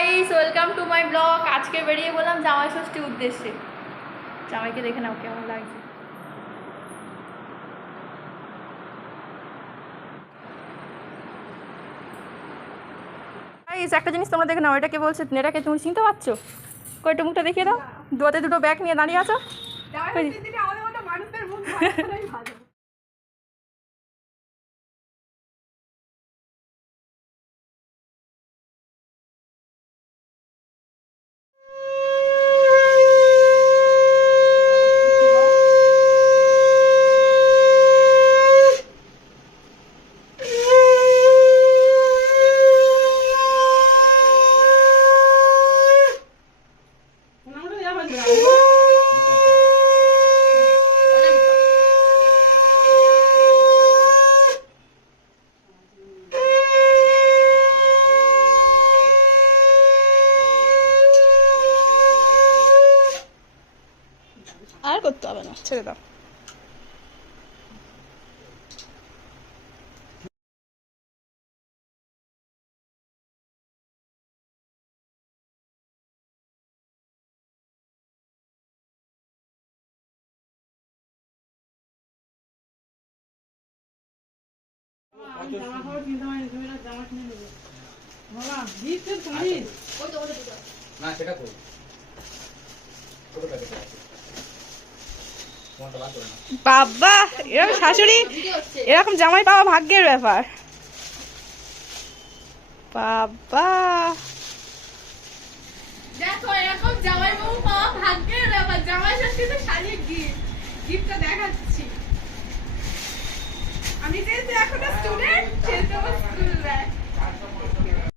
Guys, welcome to my blog. আজকে বেরিয়ে বললাম জামাই ষষ্ঠীর উদ্দেশ্যে। জামাইকে দেখে নাও কেমন লাগছে। গাইস, একটা জিনিস তোমরা দেখে নাও, এটাকে বলছে, এটাকে তুমি চিনতে পারছো? কয়টা মুখটা দেখিয়ে দাও। দুয়াতে দুটো ব্যাগ নিয়ে দাঁড়িয়ে আছো। আর করতে হবে না, ছেড়ে দাও। বাবা, এরকম শাশুড়ি, এরকম জামাই পাওয়া ভাগ্যের ব্যাপার। বাবা দেখো, এরকম জামাই বাবু পাওয়া ভাগ্যের ব্যাপার। জামাই ষষ্ঠীতে শাড়ি গিফটটা দেখাচ্ছি। আমি যেহেতু এখন স্টুডেন্ট, সেহেতু আমার স্কুল ব্যাগ।